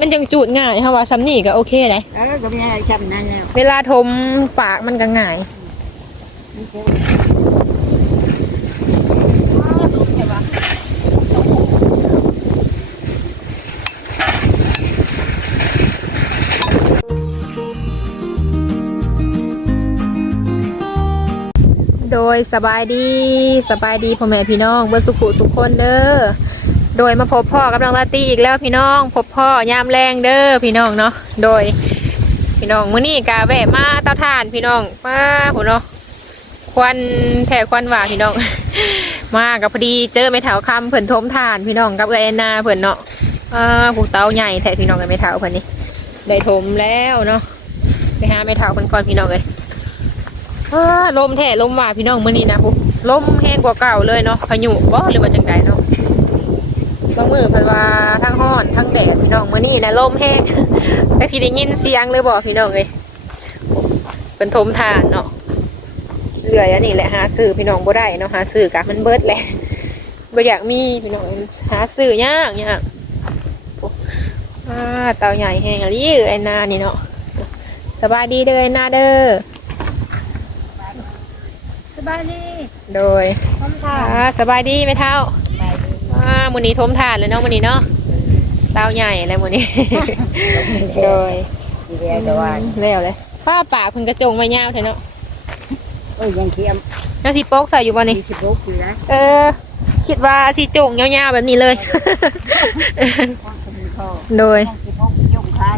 มันจังจูดง่ายเฮาว่าซ้ำนี่ก็โอเคเลยเออก็มีอะไรจำนั้นแล้วเวลาทมปากมันก็ง่ายนี่คือโดยสบายดีสบายดีพ่อแม่พี่น้องเบอสุขุสุขคนเด้อ โดยมาพบพ่อกับน้องลาตีอีกแล้วพี่น้อง พบพ่อยามแรงเด้อพี่น้องเนาะโดย พี่น้องมื้อนี้กาแวะมาเตาถ่านพี่น้องมาผู้เนาะควันแถควันหว่าพี่น้อง มากับพอดีเจอไม่เถาคำเพิ่นทมถ่านพี่น้องกับเอแอนนาเพิ่นเนาะเออผู้เตาใหญ่แท้พี่น้องกับไม่เถาเพิ่นนี่ได้ถมแล้วเนาะไปหาไม่เถาเพิ่นก่อนพี่น้องเลยลมแท้ลมว่าพี่น้องมื้อนี้นะปุ๊ลมแห้งกว่าเก่าเลยเนาะพายุบ่หรือว่าจังใดเนาะ บางมื้อเพิ่นว่าทั้งร้อนทั้งแดดพี่น้องมื้อนี้นะลมแห้งแต่ที่ได้ยินเสียงเลยบ่พี่น้องเอ้ยเป็นทมทานเนาะเหลืออันนี้แหละหาซื้อพี่น้องบ่ได้เนาะหาซื้อกะมันเบิดแหละบ่อยากมีพี่น้องเอ้ยหาซื้อยากยากโอ้อ่าเตาใหญ่แห้งอะลิไอ้นานี่เนาะสบายดีเด้อไอ้นาเด้อสบายดีโดยพร้อมค่ะอ่าสบายดีไหมเท่าสบายดีอ่า มื้อนี้ทมทานเลยเนาะมื้อนี้เนาะเตาใหญ่เลยมื้อนี้ โดยทีเดียวแต่ว่าแล้วเลยป้าปากเพิ่นกระจงไว้ยาวแท้เนาะเอ้ยยังเคียมแล้วสิโป๊กใส่อยู่บ่นี่มีสิบหกอยู่นะเออ คิดว่าสิจงยาวๆแบบนี้เลย โดย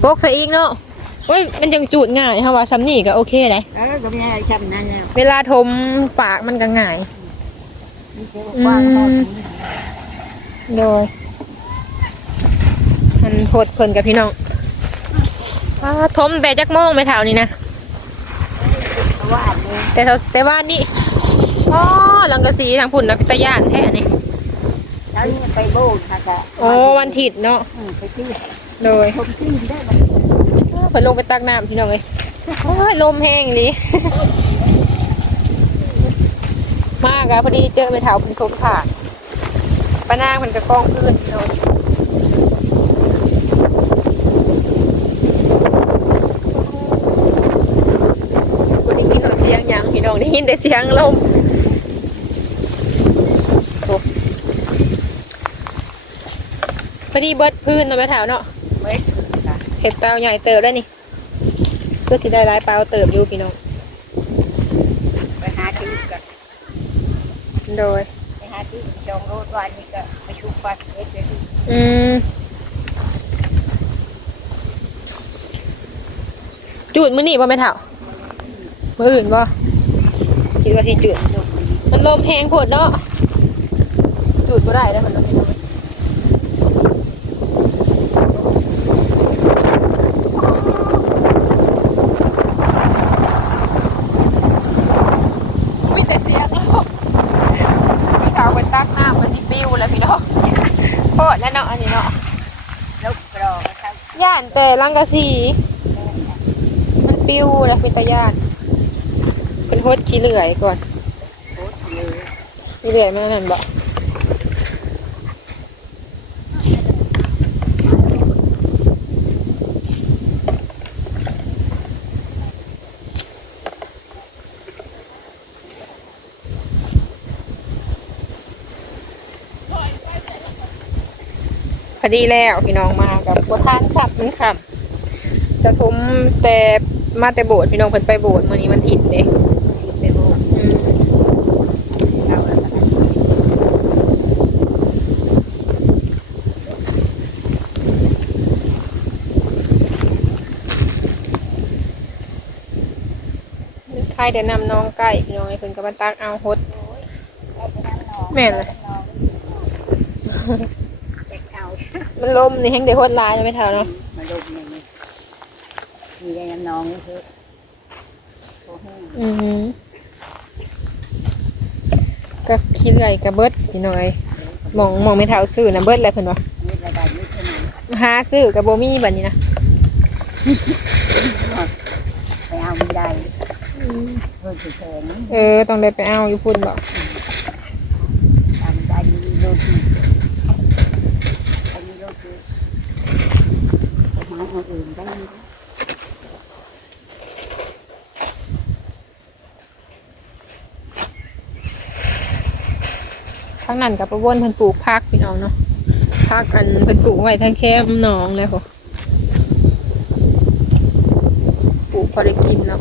โป๊กใส่อีกเนาะเว้ยมันจังจูดง่ายเฮาว่าซ้ำนี่ก็โอเคเลยเออก็มีอะไรจำนั้นแล้วเวลาทมปากมันก็ง่ายนี่คือกว้างพอดี โดยมันโพดเพิ่นกับพี่น้องอ่าทมแต่จักโมงไม่เท่านี่นะเพราะว่าเลยแต่เท่าแต่ว่านี่อ๋อหลังกะสีทางพุ่นนะพิตาย่านแท้นี่แล้วนี่ไปโบกค่ะก็โอ้วันถิดเนาะอืมไปที่โดยชมที่ได้ไหมเพิ่นลงไปตักน้ำพี่น้องเอ้ยโอ้ยลมแห้งดิมากอะพอดีเจอไปเถาเป็นคมขาด ปะนางมันกระกองพื้นพี่น้องบได้ยินเสียงหยังพี่น้องได้ยินแต่เสียงลมโอ้พอดีเบิดพื้นเนาะแม่แถวเนาะเว้ยเห็ดเปล่าใหญ่เติบได้นี่เพื่อที่ได้ร้ายเปล่าเติบอยู่พี่น้องไปหาที่กับโดยาที่จองรถวันนี้ก็ไปชุบฟัดเอ็ดเลยที่อืมจูดมื้อนี่บ่แม่นเฒ่ามื้ออื่นบ่คิดว่าสิจูดลงไปมันลมแฮงโพดเนาะจูดบ่ได้แล้วมันเนาะพี่น้องมีแต่เสียงเนาะพี่ขาวไปตักน้ำมาสิปิ้วแล้วพี่น้องโพดแล้วเนาะอันนี้เนาะ ลูกกรองนะครับ ย่านแต่ลังกะสี มันปิ้วแล้วเป็นตาย่านเป็นโฮดขี้เหลื่อยก่อนโอ้ยเลยขี้เหลื่อยมันนั่นบ่ ดีแล้วพี่น้องมากับบัทานขับมันขับจะทุมแต่มาแต่โบสถ์พี่น้องเพิ่นไปโบสถ์มื้อนี้มันถิดเด้ที่ไปโบกอืมเราแล้วก็ใครเดี๋ยวนำน้องใกล้พี่น้องให้เพิ่นก็มาตักเอาฮดแม่นเลยเด็กเอ มันลมนี่แฮงได้ฮดหลายยังไม่เท่าเนาะมาลงในนี้มีอะไรน้องนี่คือโอ้โหอือหือก็ขี้เลื่อยก็เบิดพี่น้อยมองมองไม่เท่าซื้อน่ะเบิดแล้วเพิ่นว่านี่ระดับนี้เท่านั้นหาซื้อก็บ่มีบัดนี้นะไปเอาไม่ได้เพิ่มแพงเออต้องได้ไปเอาอยู่พุ่นบ่ตามได้มีโรตีอันนี้โรตี คน อื่นบ้างทั้งนั้นกับประวนเพิ่นปลูกพักพี่น้องเนาะพักอันเพิ่นปลูกไว้ทั้งแคมหนองเลยค่ะปลูกพอได้กินเนาะ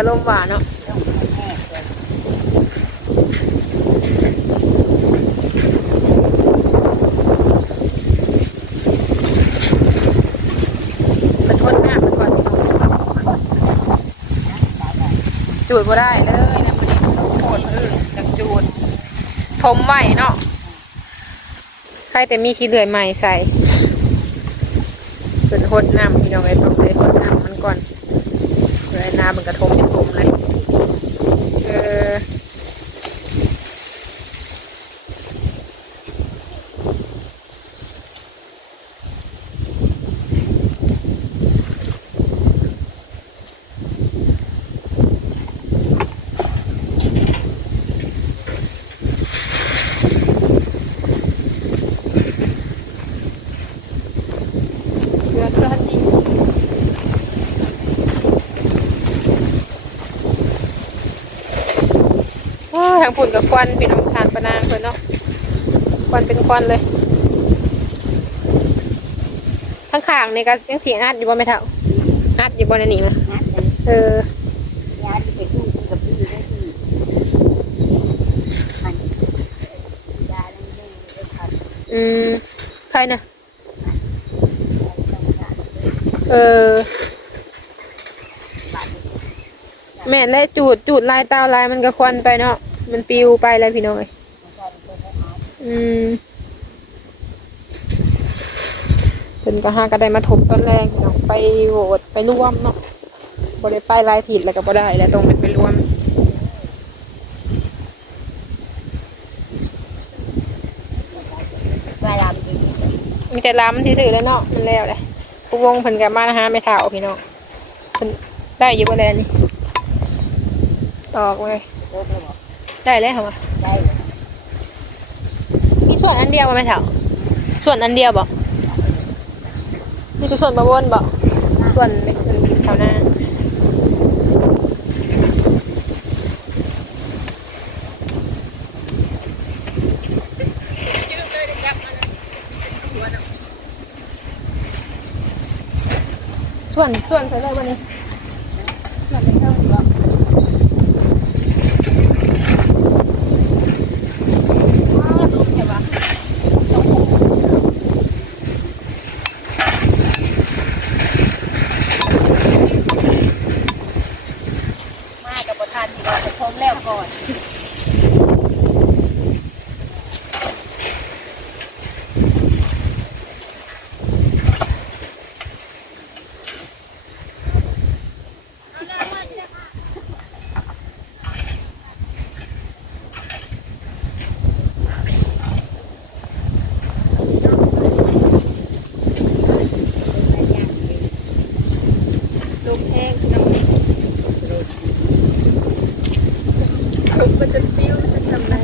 วลมหวานเนาะต้องแม่เลเนาเป็นคนจูดบ่ได้เลยนะมันนี่โคตรเออจักจูดทมไหวเนาะใครแต่มีขี้เลื่อยใหม่ใส่เป็นหดน้ำพี่น้องไอ้ต้องเลยหดน้ำมันก่อน มันกระทงเป็นทมเลย เออ เรือสวัสดีว้าว ทางปุ่นกับควันพี่น้องทานปะนางเพิ่นเนาะควันเป็นควันเลยข้งข้างๆนี่ก็ยังเสียงอัดอยู่บ่แม่เท่าอัดอยู่บ่ในนี้นะเลยเออยาที่ไปดูกับพี่ได้ที่มันได้พันอืมใครนะต้องการเออ บาด แม่นและจูดจูดลายเต้าลายมันก็ควันไปเนาะมันปลิวไปเลยพี่น้องเอ้ยอืมเพิ่นก็หาก็ได้มาทบตอนแรกเนาะไปโหวตไปร่วมเนาะบ่ได้ไปรายผิดแล้วก็บ่ได้แล้วต้องเป็นไปร่วมเวลาดีมีแต่ล้ำที่สื่อแล้วเนาะมันแล้วแหละผู้วงเพิ่นก็มาหาไม่เท่าพี่น้องเพิ่นได้อยู่บ่แลนี่ ตอกเลยโอ้ไม่บอกได้เลยค่ะว่าได้มีส่วนอันเดียวบ่แม่เท่าส่วนอันเดียวบ่นี่คือส่วนบ่วนบ่ส่วนเป็นส่วนแถวหน้าส่วนส่วนใส่เลยวันนี้ส่วนเป็นเท่าไหร่ว้าวดูเห็นปะสองหก มากับประธานที่เราจะพร้อมแล้วก่อน ลูกแห้งน้ำมันจะปิ้วมันจะทำอะไร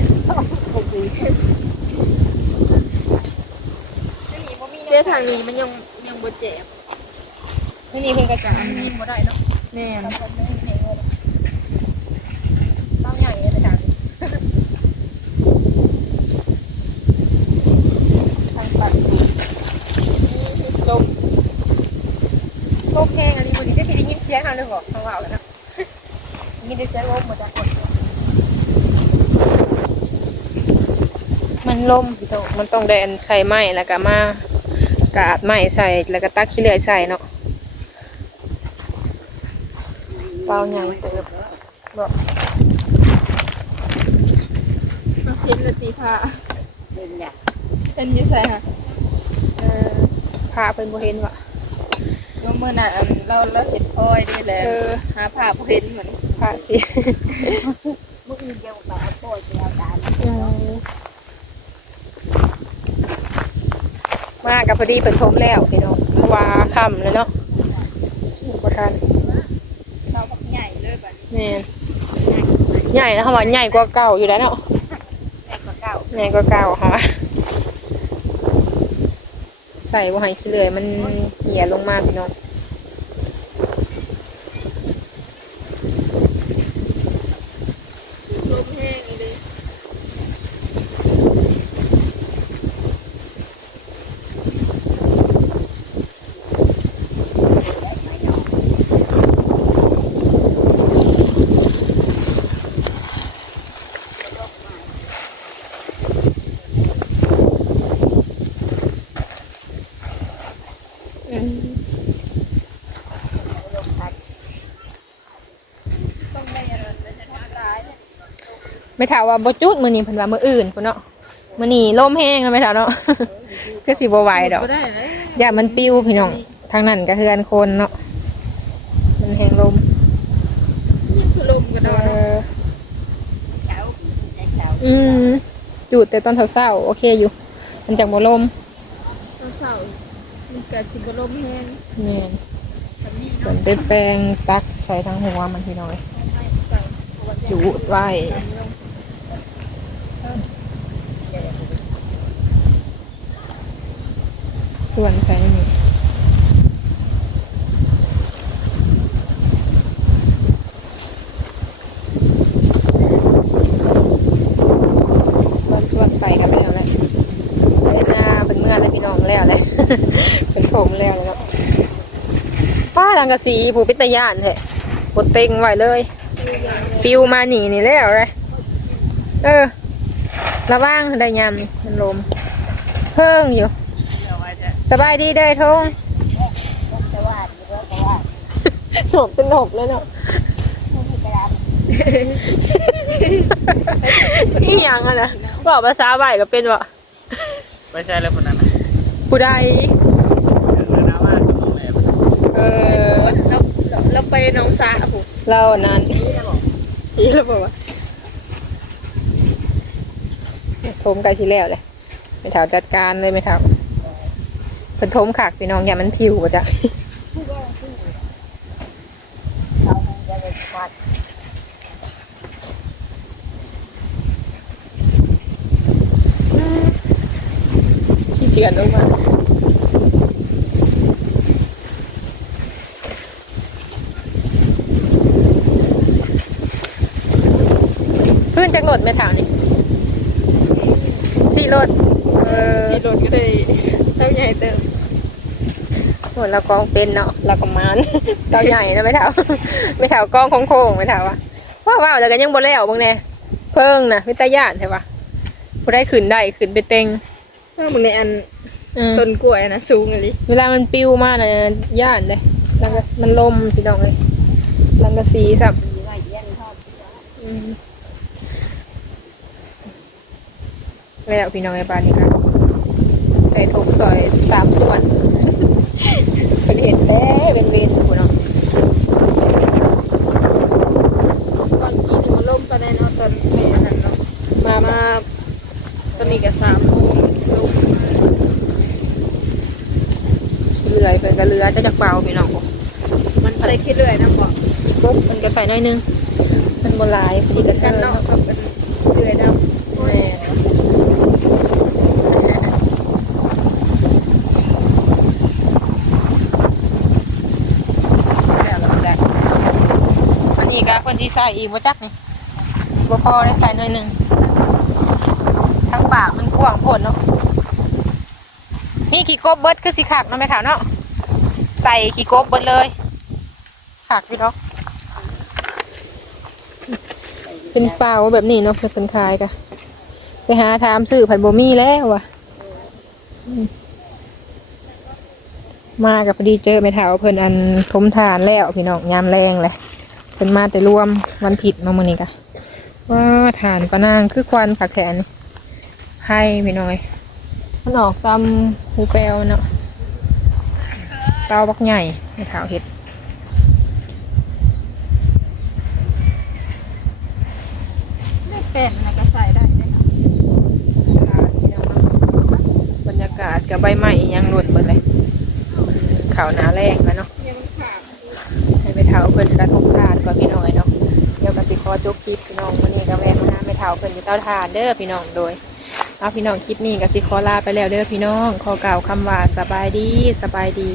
เจ๊ทางนี้มันยังยังบดเจ็บไม่มีเพียงกระจายมันยิ้มบ่ได้เนาะแม่นต้องอย่างนี้กระจายทางปัดลมโลกแห้งอันนี้วันนี้จะใช้ได้ยินเสียงเขาเลยบอกเขาว่าแล้วนะมีแต่เสียงลมหมดจากคนมันลมพี่โตมันต้องได้อันใส่ไม้แล้วก็มา กาดไม้ใส่แล้วก็ตักขี้เหลื่อยใส่เนาะเปล่าใหญ่เติบบอกเห็นเลยตีค่ะเล่นเนี่ยเห็นอยี่ใส่ค่ะเออพาเป็นบ่เห็นว่ะเมื่อมื่อน่ะอันเราเราเห็นพลอยนี่แหละเออหาผ้าบ่เห็นเหมือนพาสิเมื่อคืนเดียวไปเอาโป้ยไปเอาตาล เอ มากับพอดีเปิดทมแล้วพี่น้องเพราะว่าค่ำแล้วเนาะบ่ทันเราบักใหญ่เลยบัดนี้แม่นใหญ่แล้วเขาว่าใหญ่กว่าเก่าอยู่แล้วเนาะแม่ก็เก่าใหญ่กว่าเก่าค่ะว่าใส่บ่ให้ขี้เลื่อยมันเหี่ยลงมาพี่น้อง ลมแห้งอีเลย อืม ลมพัด ต้องได้อะไรไม่ใช่ทำร้ายเนี่ย ไม่ถามว่าบ่จุดมื้อนี้เพิ่นว่ามื้ออื่นพุ่นเนาะมื้อนี้ลมแห้งแล้วไม่ถามเนาะก็สิบ่ไหวดอกก็ได้นะอย่ามันปิวพี่น้องทางนั้นก็คืออันคนเนาะมันแห้งลมนี่คือลมก็เอได้นะอเช้าในเช้าอืมจุดแต่ตอนเช้าๆโอเคอยู่ มันจังบ่ลมต้องเศร้ามันเกิดสิบลมแห้งแม่นแบบนี้เหมือนเป็นแปลงตักใช้ทั้งหัวมันพี่น้อยไม่ใส่จูดไว้ ส่วนใช้นี่ส่วนส่วนใส่กันไปแล้วแหละใส่หน้าเป็นเมื่อเลยพี่น้องแล้วเลยเป็นผมแล้วเนาะป้าทางกะสีผูปิตยานแท้บดเต็งไว้เลย ปิวมาหนีนี่แล้วเลยเออ ระว่างได้ยำนี่มันลม เพิ่งอยู่ สบายดีได้อทงแต่ว่าหรือว่าแต่ว่าหนกเป็นหนกเลยเนาะไม่มีกระดานอีหยังอะนะบอกภาษาใบก็เป็นวะไม่ใช่แล้วคนนั้นนะผู้ใดเรื่องน้ำว่ากับน้องแม่เออเราเราไปหน้องสาผมเรานั้นอีแล้วบอกว่า ทมไกลชิแล้วเลยไม่ถาวจัดการเลยไม่ถาวเพิ่นทมขากพี่น้องอย่ามันผิวบ่จ้ะเขามันจะเลยพัดขี้เจือนลงมาเพื่อนจักรถไหม่ถาวนี่ สี่รถเออขี่รถก็ได้เท่าใหญ่เติมหมดเรากองเป็นเนาะเราก็มานเตาใหญ่นะไม่เท่าไม่เท่ากองโค้งๆไม่เท่าวะว้าวว้าวแต่กันยังบนแล้วบางแน่เพิ่งนะวิตาญาณใช่ปะผู้ได้ขึ้นได้ขึ้นไปเต็งถ้ามึงในอันเออต้นกล้วยนะสูงเลยเวลามันปิ้วมากนะย่านเลยแล้วก็มันลมพี่น้องเลยลังกะสีสับ มีไว้เย็นทอด อืม แล้วพี่น้องในบ้านนี่ครับไก่ทุกซอยสามส่วนเป็นเห็นแต่เป็นเวนผู้น้องตอนกี้นี่มันล่มไปได้เนาะตอนแม่อันนั้นเนาะมามามาตอนนี้ก็สามโมงลงเลื่อยเป็นกระเรือจะจากเปล่าพี่น้องมันใส่ขี้เลื่อยนะบอกปุ๊บมันก็ใส่หน้อยนึงมันบหลายพอดีกันกักันนเนาะเนาะกับเป็นเลื่อยนะ แม่อั นนี้ก็คนที่ใส่อีกบ่จักนี่บ่พอได้ใส่หน่อยหนึ่งทั้งปากมันกว้างโพดเนาะมีขี้กบเบิดคือสิคักเนาะแม่ถาวเนาะใส่ขี้กบเบิดเลยคักพี่เนาะเป็นเปล่าแบบนี้เนาะเป็นคลายกะไปหาถามซื้อผัดบะมี่แล้วว่ะมากับพอดีเจอแม่ถาเพิ่นอันทมทานแล้วพี่น้องยามแรงเลย เพิ่นมาแต่รวมวันผิดมาเมื่อนี้กะว่าทานปะนางคือควันผักแขนไข่พี่น้อยมันออกตามหูแปลวเนาะเปล่าบักใหญ่แม่เถาเห็ดแป้งนะก็ใส่ได้เด้ทานพี่น้องเนาะบรรยากาศกับใบไม้อิหยังหล่นเบิดเลยข่าวหนาแรงแล้วเนาะ ยังมันขาด ให้ ไปเท้าเพิ่นกระทบทานก่อนพี่น้องเลยเนาะเดี๋ยวก็สิขอจบคลิปพี่น้องวันนี้ก็แวะมาหาไม่เท้าเพิ่นอยู่เต้าทานเด้อพี่น้องโดยเอาพี่น้องคลิปนี้ก็สิขอลาไปแล้วเด้อพี่น้องขอกล่าวคำว่าสบายดีสบายดี